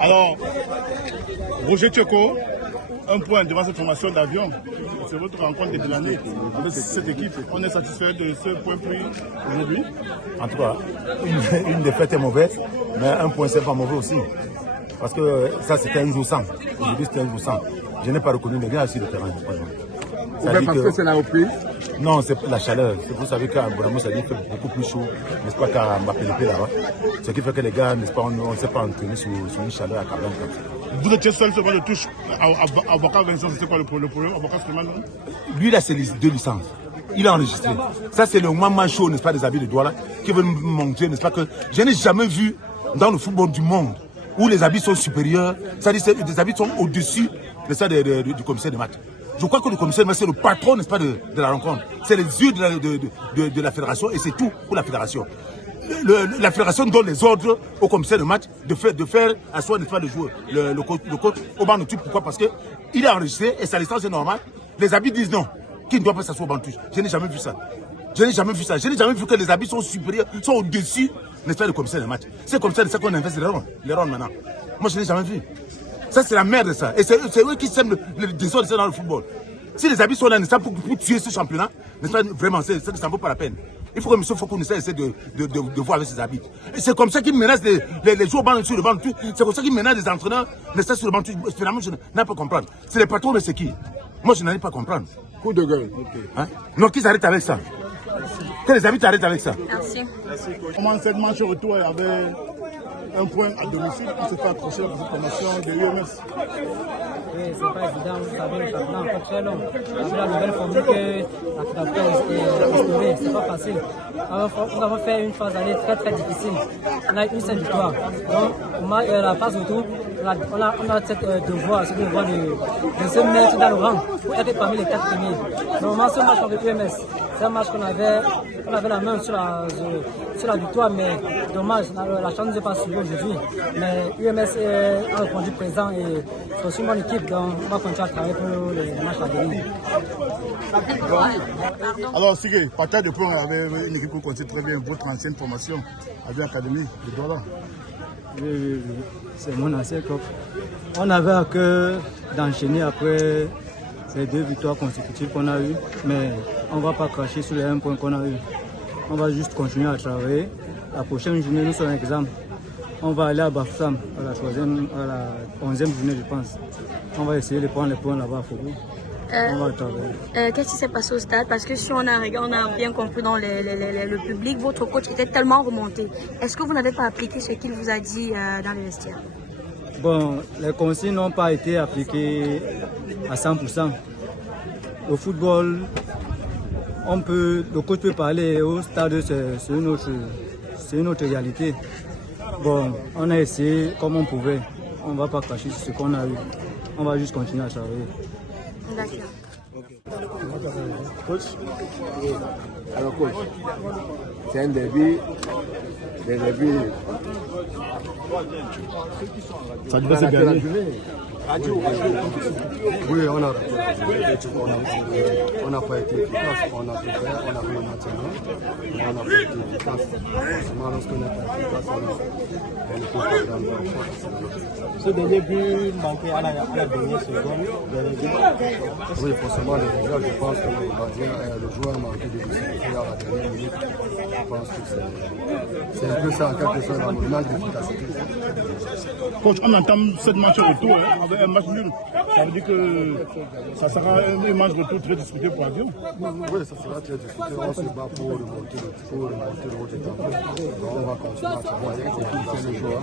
Alors, Roger Tcheko, un point devant cette formation d'avion. C'est votre rencontre de l'année avec cette équipe. On est satisfait de ce point pris aujourd'hui. En tout cas, une défaite est mauvaise, mais un point c'est pas mauvais aussi. Parce que ça c'était un jour sans. Aujourd'hui c'était un jour sans. Je n'ai pas reconnu les gars sur le terrain. Parce que c'est la reprise? Non, c'est la chaleur. Vous savez qu'à Bourama, ça dit qu'il fait beaucoup plus chaud, n'est-ce pas, qu'à Mbapé là-bas. Ce qui fait que les gars, n'est-ce pas, on ne s'est pas entraîné sur une chaleur à Cablan. Vous étiez seul sur le touche. Avocat Vincent, c'était quoi le problème? Avocat Suleiman? Lui, il a ses 2 licences. Il a enregistré. Ça, c'est le moment chaud, n'est-ce pas, des habits de doigts là, qui veulent montrer, n'est-ce pas, que je n'ai jamais vu dans le football du monde où les habits sont supérieurs, c'est-à-dire que les habits sont au-dessus, n'est-ce pas, du commissaire de match. Je crois que le commissaire de match, c'est le patron, n'est-ce pas, de la rencontre. C'est les yeux de la fédération et c'est tout pour la fédération. La fédération donne les ordres au commissaire de match de faire asseoir, n'est-ce pas, le coach au banc de touche. Pourquoi? Parce qu'il est enregistré et sa licence est normale. Les habits disent non, qu'il ne doit pas s'asseoir au banc de touche. Je n'ai jamais vu ça. Je n'ai jamais vu ça. Je n'ai jamais vu que les habits sont supérieurs, sont au-dessus, n'est-ce pas, du commissaire de match. C'est comme ça, c'est ça qu'on investe les ronds maintenant. Moi, je n'ai jamais vu. Ça, c'est la merde, ça. Et c'est eux qui sèment le désordre dans le football. Si les habits sont là, n'est-ce pas, pour tuer ce championnat, n'est-ce pas, vraiment, ça ne vaut pas la peine. Il faut que M. Foucault essaie de voir avec ses habits. C'est comme ça qu'il menace les joueurs sur le banc de touche. C'est comme ça qu'il menace les entraîneurs, n'est-ce pas, sur le banc de touche. Finalement, je n'arrive pas à comprendre. C'est les patrons, mais c'est qui? Moi, je n'arrive pas à comprendre. Coup de gueule. Hein? Non, qu'ils arrêtent avec ça. Que les habits arrêtent avec ça. Merci. Comment cette manche retour avait un point à domicile, on s'est fait accrocher à cette promotion de l'UMS. Oui, c'est pas évident, vous savez, le championnat est encore très long. C'est la nouvelle formule que la fédération a instaurée, c'est pas facile. Nous avons fait une phase d'année très très difficile. On a eu une seule victoire. Donc, la phase retour, on a cette devoir de se mettre dans le rang pour être parmi les 4 premiers. Normalement, ce match avec l'UMS, c'est un match qu'on avait la main sur la victoire, mais dommage, la chance ne s'est pas suivie aujourd'hui. Mais UMS a répondu présent et c'est aussi mon équipe, donc on va continuer à travailler pour les matchs à venir. Alors, Sigue, partage de points avec une équipe que vous connaissez très bien, votre ancienne formation avec l'Académie de Douala. Oui, c'est mon ancien club. On avait à cœur d'enchaîner après ces 2 victoires consécutives qu'on a eues, mais on ne va pas cracher sur les 1 point qu'on a eu. On va juste continuer à travailler. La prochaine journée, nous sommes en examen. On va aller à Bafoussam, à la 11e journée, je pense. On va essayer de prendre les points là-bas à Faubourg. On va travailler. Qu'est-ce qui s'est passé au stade? Parce que si on a bien compris dans le public, votre coach était tellement remonté. Est-ce que vous n'avez pas appliqué ce qu'il vous a dit dans le vestiaire? Bon, les consignes n'ont pas été appliquées à 100%. Au football, le coach peut parler, au stade, c'est une autre réalité. Bon, on a essayé comme on pouvait. On ne va pas cracher sur ce qu'on a eu. On va juste continuer à travailler. D'accord. Coach? Alors, coach, c'est un début. Ça devait se gagner. Oui, on a pas été efficace, on a fait faire, on a fait le maintenant, mais on n'a pas été efficace. Forcément, lorsqu'on n'est pas efficace, on ne peut pas prendre le choix. Ce dernier but manqué à la dernière seconde. Oui, forcément, déjà, je pense que le joueur manqué de lucidité à la dernière minute. Je pense que c'est un peu ça, en quelque sorte, la manque d'efficacité. Coach, on entame cette match retour avec un match nul. Ça veut dire que ça sera un match retour très disputé pour Avion. Oui, ça sera très disputé. On se bat pour remonter le haut du tableau. Donc on va continuer à travailler. C'est tout le joueur.